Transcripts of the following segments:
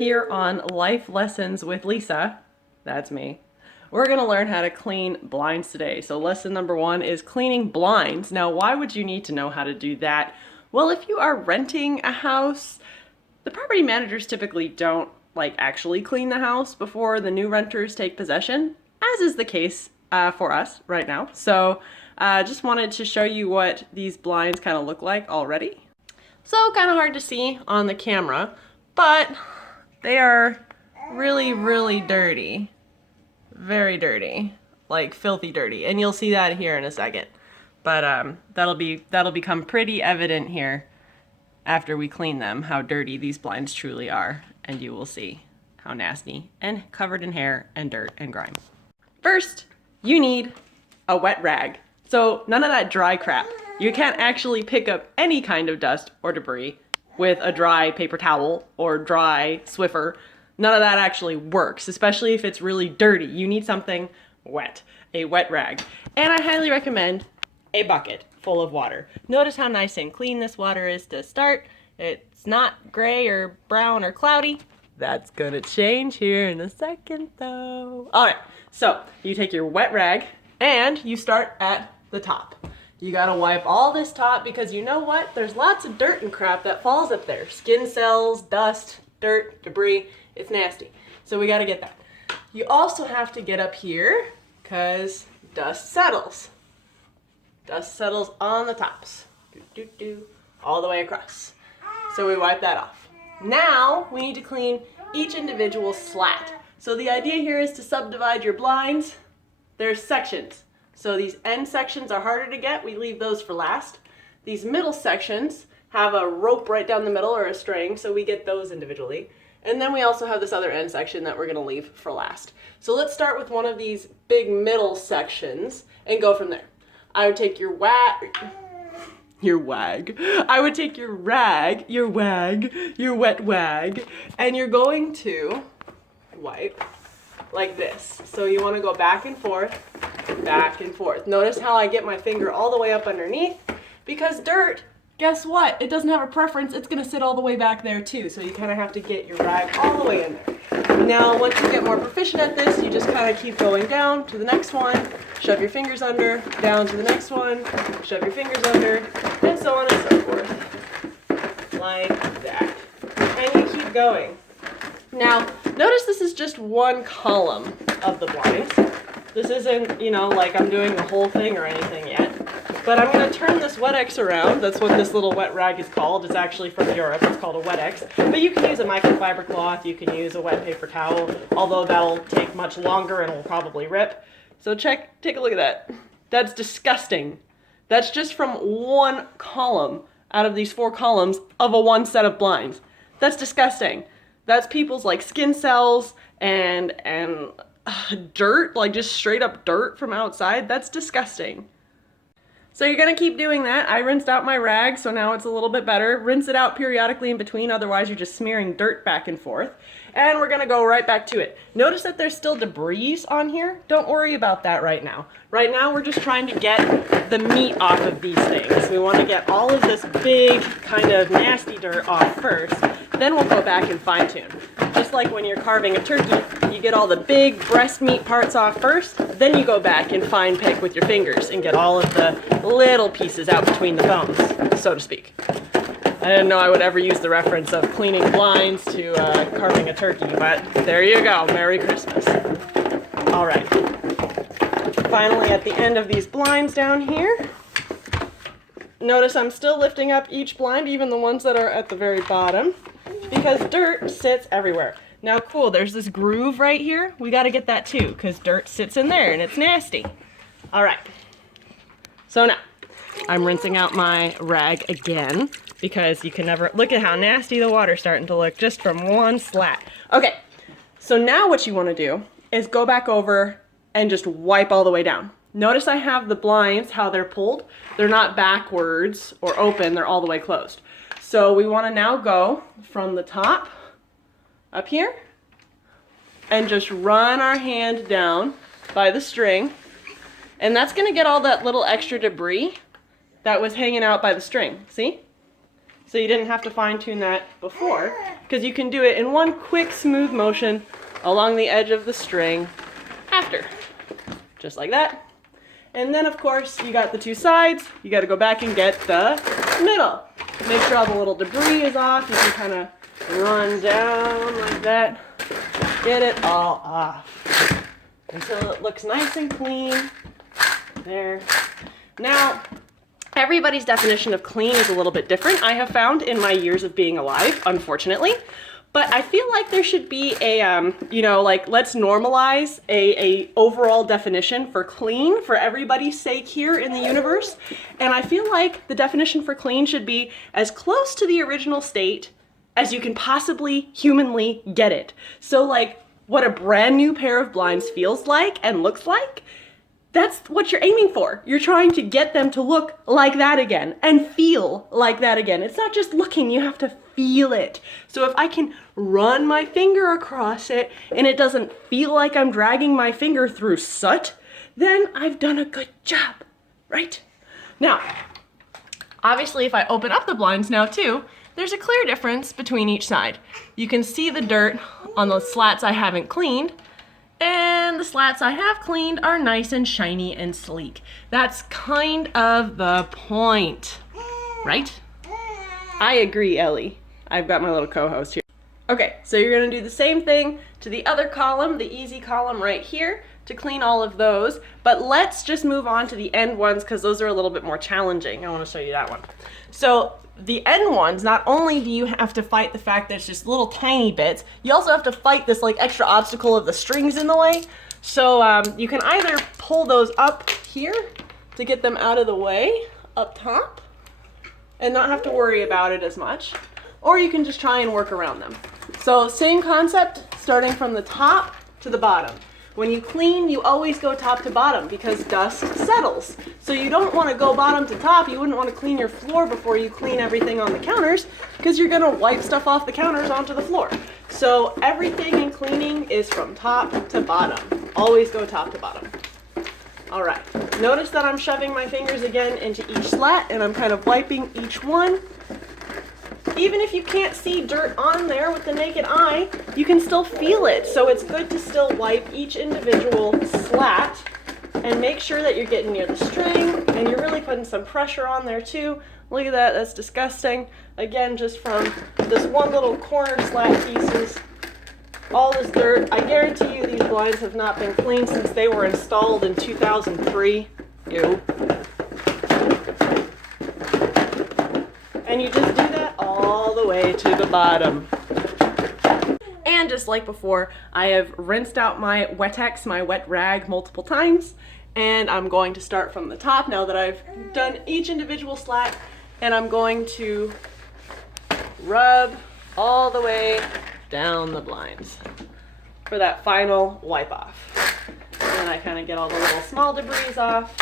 Here on Life Lessons with Lisa, that's me, we're going to learn how to clean blinds today. So lesson number 1 is cleaning blinds. Now, why would you need to know how to do that? Well, if you are renting a house, the property managers typically don't actually clean the house before the new renters take possession, as is the case for us right now. So just wanted to show you what these blinds kind of look like already. So kind of hard to see on the camera, but they are really, really dirty. Very dirty, like filthy dirty. And you'll see that here in a second. But that'll become pretty evident here after we clean them, how dirty these blinds truly are. And you will see how nasty and covered in hair and dirt and grime. First, you need a wet rag. So none of that dry crap. You can't actually pick up any kind of dust or debris with a dry paper towel or dry Swiffer. None of that actually works, especially if it's really dirty. You need something wet, a wet rag. And I highly recommend a bucket full of water. Notice how nice and clean this water is to start. It's not gray or brown or cloudy. That's gonna change here in a second though. All right, so you take your wet rag and you start at the top. You gotta wipe all this top because you know what? There's lots of dirt and crap that falls up there. Skin cells, dust, dirt, debris. It's nasty. So we gotta get that. You also have to get up here because dust settles. Dust settles on the tops. All the way across. So we wipe that off. Now we need to clean each individual slat. So the idea here is to subdivide your blinds. There's sections. So these end sections are harder to get. We leave those for last. These middle sections have a rope right down the middle or a string, so we get those individually. And then we also have this other end section that we're gonna leave for last. So let's start with one of these big middle sections and go from there. I would take your I would take your rag, your wet wag, and you're going to wipe like this. So you wanna go back and forth, back and forth. Notice how I get my finger all the way up underneath, because dirt, guess what? It doesn't have a preference. It's gonna sit all the way back there too. So you kind of have to get your rag all the way in there. Now, once you get more proficient at this, you just kind of keep going down to the next one, shove your fingers under, down to the next one, shove your fingers under, and so on and so forth. Like that. And you keep going. Now, notice this is just one column of the blinds. This isn't, like I'm doing the whole thing or anything yet. But I'm going to turn this wet X around. That's what this little wet rag is called. It's actually from Europe. It's called a wet X. But you can use a microfiber cloth. You can use a wet paper towel, although that'll take much longer and will probably rip. So take a look at that. That's disgusting. That's just from one column out of these 4 columns of one set of blinds. That's disgusting. That's people's skin cells and dirt, just straight up dirt from outside. That's disgusting. So you're gonna keep doing that. I rinsed out my rag, so now it's a little bit better. Rinse it out periodically in between, otherwise you're just smearing dirt back and forth. And we're gonna go right back to it. Notice that there's still debris on here. Don't worry about that right now. Right now we're just trying to get the meat off of these things. We wanna get all of this big kind of nasty dirt off first, then we'll go back and fine tune. Just like when you're carving a turkey, you get all the big breast meat parts off first, then you go back and fine pick with your fingers and get all of the little pieces out between the bones, so to speak. I didn't know I would ever use the reference of cleaning blinds to carving a turkey, but there you go. Merry Christmas. All right. Finally, at the end of these blinds down here, notice I'm still lifting up each blind, even the ones that are at the very bottom, because dirt sits everywhere. Now, cool, there's this groove right here. We got to get that too, because dirt sits in there and it's nasty. All right. So now, I'm rinsing out my rag again, because you can never, look at how nasty the water's starting to look just from one slat. Okay, so now what you want to do is go back over and just wipe all the way down. Notice I have the blinds, how they're pulled. They're not backwards or open, they're all the way closed. So we want to now go from the top up here and just run our hand down by the string, and that's going to get all that little extra debris that was hanging out by the string. See? So you didn't have to fine tune that before. because you can do it in one quick, smooth motion along the edge of the string after. Just like that. And then, of course, you got the two sides. You got to go back and get the middle. Make sure all the little debris is off. You can kind of run down like that. Get it all off until it looks nice and clean. There. Now, everybody's definition of clean is a little bit different, I have found in my years of being alive, unfortunately. But I feel like there should be a, you know, like, let's normalize a overall definition for clean for everybody's sake here in the universe. And I feel like the definition for clean should be as close to the original state as you can possibly humanly get it. So, like, what a brand new pair of blinds feels like and looks like, that's what you're aiming for. You're trying to get them to look like that again and feel like that again. It's not just looking, you have to feel it. So if I can run my finger across it and it doesn't feel like I'm dragging my finger through soot, then I've done a good job, right? Now, obviously if I open up the blinds now too, there's a clear difference between each side. You can see the dirt on the slats I haven't cleaned, and the slats I have cleaned are nice and shiny and sleek. That's kind of the point, right? I agree, Ellie. I've got my little co-host here. Okay, so you're gonna do the same thing to the other column, the easy column right here, to clean all of those, but let's just move on to the end ones because those are a little bit more challenging. I wanna show you that one. So the end ones, not only do you have to fight the fact that it's just little tiny bits, you also have to fight this like extra obstacle of the strings in the way. So you can either pull those up here to get them out of the way up top and not have to worry about it as much, or you can just try and work around them. So same concept, starting from the top to the bottom. When you clean, you always go top to bottom because dust settles. So you don't want to go bottom to top. You wouldn't want to clean your floor before you clean everything on the counters because you're going to wipe stuff off the counters onto the floor. So everything in cleaning is from top to bottom. Always go top to bottom. All right. Notice that I'm shoving my fingers again into each slat and I'm kind of wiping each one. Even if you can't see dirt on there with the naked eye, you can still feel it. So it's good to still wipe each individual slat and make sure that you're getting near the string and you're really putting some pressure on there too. Look at that, that's disgusting. Again, just from this one little corner slat pieces, all this dirt. I guarantee you these blinds have not been cleaned since they were installed in 2003. Ew. And you just do that all the way to the bottom. And just like before, I have rinsed out my Wet-X, my wet rag, multiple times. And I'm going to start from the top now that I've done each individual slat. And I'm going to rub all the way down the blinds for that final wipe off. And then I kind of get all the little small debris off.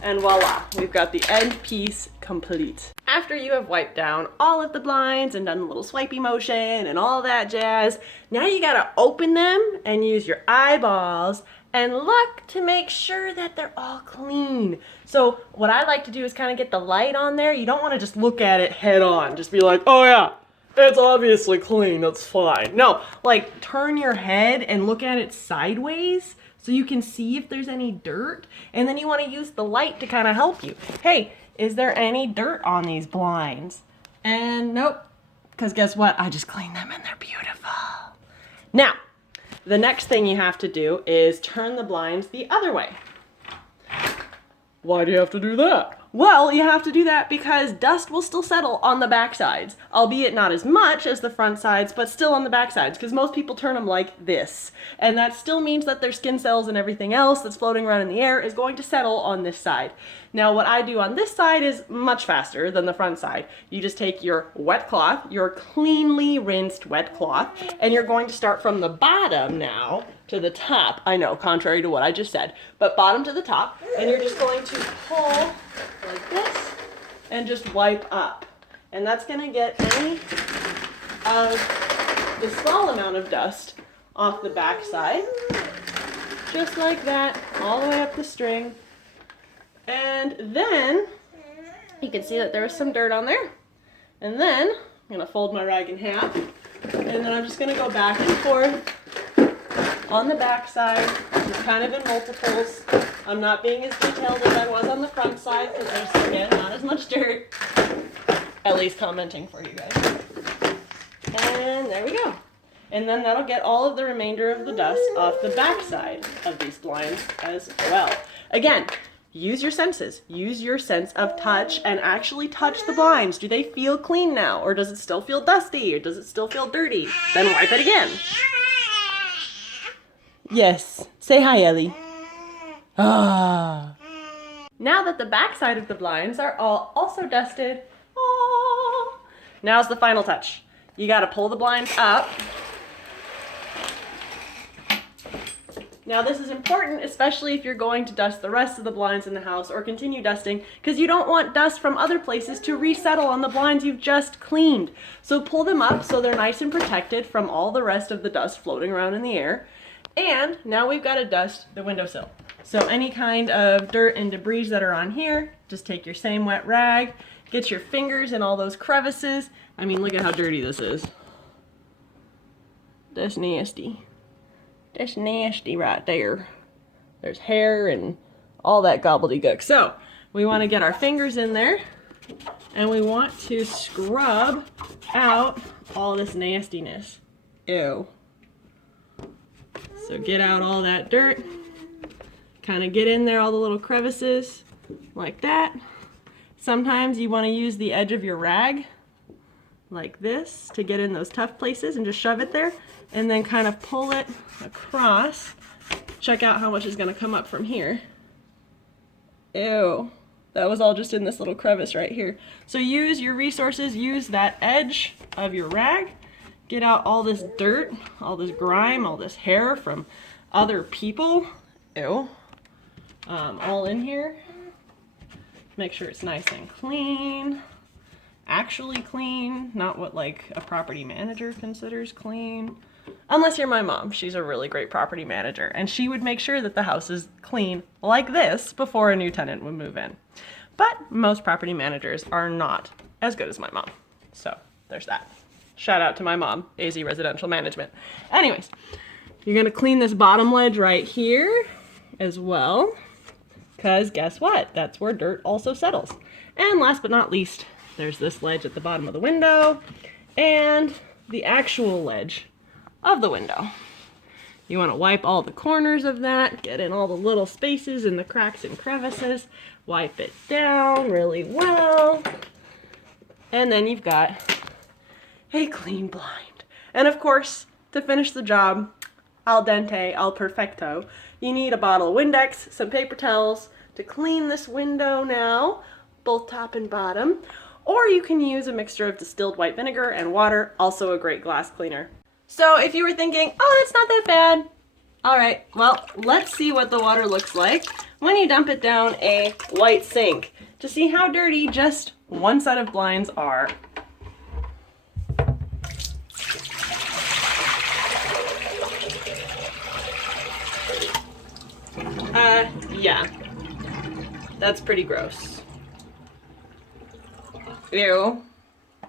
And voila, we've got the end piece complete. After you have wiped down all of the blinds and done the little swipey motion and all that jazz, now you gotta open them and use your eyeballs and look to make sure that they're all clean. So what I like to do is kind of get the light on there. You don't want to just look at it head on. Just be like, oh yeah, it's obviously clean, that's fine. No, like turn your head and look at it sideways so you can see if there's any dirt. And then you want to use the light to kind of help you. Hey, is there any dirt on these blinds? And nope, because guess what? I just cleaned them and they're beautiful. Now, the next thing you have to do is turn the blinds the other way. Why do you have to do that? Well, you have to do that because dust will still settle on the back sides, albeit not as much as the front sides, but still on the back sides, because most people turn them like this. And that still means that their skin cells and everything else that's floating around in the air is going to settle on this side. Now, what I do on this side is much faster than the front side. You just take your wet cloth, your cleanly rinsed wet cloth, and you're going to start from the bottom now to the top. I know, contrary to what I just said, but bottom to the top, and you're just going to pull like this and just wipe up. And that's going to get any of the small amount of dust off the back side, just like that, all the way up the string. And then you can see that there was some dirt on there. And then I'm going to fold my rag in half And then I'm just going to go back and forth on the back side, just kind of in multiples. I'm not being as detailed as I was on the front side because there's, again, not as much dirt. At least commenting for you guys. And there we go. And then that'll get all of the remainder of the dust off the back side of these blinds as well. Again, use your senses. Use your sense of touch and actually touch the blinds. Do they feel clean now? Or does it still feel dusty? Or does it still feel dirty? Then wipe it again. Yes. Say hi, Ellie. Ah. Now that the back side of the blinds are all also dusted, now's the final touch. You got to pull the blinds up. Now this is important, especially if you're going to dust the rest of the blinds in the house or continue dusting, because you don't want dust from other places to resettle on the blinds you've just cleaned. So pull them up so they're nice and protected from all the rest of the dust floating around in the air. And now we've got to dust the windowsill. So any kind of dirt and debris that are on here, just take your same wet rag, get your fingers in all those crevices. I mean, look at how dirty this is. That's nasty. That's nasty right there. There's hair and all that gobbledygook. So we want to get our fingers in there and we want to scrub out all this nastiness. Ew. So get out all that dirt. Kind of get in there, all the little crevices like that. Sometimes you want to use the edge of your rag like this to get in those tough places and just shove it there and then kind of pull it across. Check out how much is going to come up from here. Ew, that was all just in this little crevice right here. So use your resources, use that edge of your rag, get out all this dirt, all this grime, all this hair from other people. Ew. All in here. Make sure it's nice and clean. Actually clean, not what like a property manager considers clean. Unless you're my mom, she's a really great property manager and she would make sure that the house is clean like this before a new tenant would move in. But most property managers are not as good as my mom. So there's that. Shout out to my mom, AZ Residential Management. Anyways, you're gonna clean this bottom ledge right here as well, because guess what? That's where dirt also settles. And last but not least, there's this ledge at the bottom of the window and the actual ledge of the window. You want to wipe all the corners of that, get in all the little spaces and the cracks and crevices, wipe it down really well, and then you've got a clean blind. And of course, to finish the job, al dente, al perfecto, you need a bottle of Windex, some paper towels to clean this window now, both top and bottom. Or you can use a mixture of distilled white vinegar and water, also a great glass cleaner. So if you were thinking, oh, that's not that bad. All right, well, let's see what the water looks like when you dump it down a white sink to see how dirty just one set of blinds are. Yeah, that's pretty gross. Ew.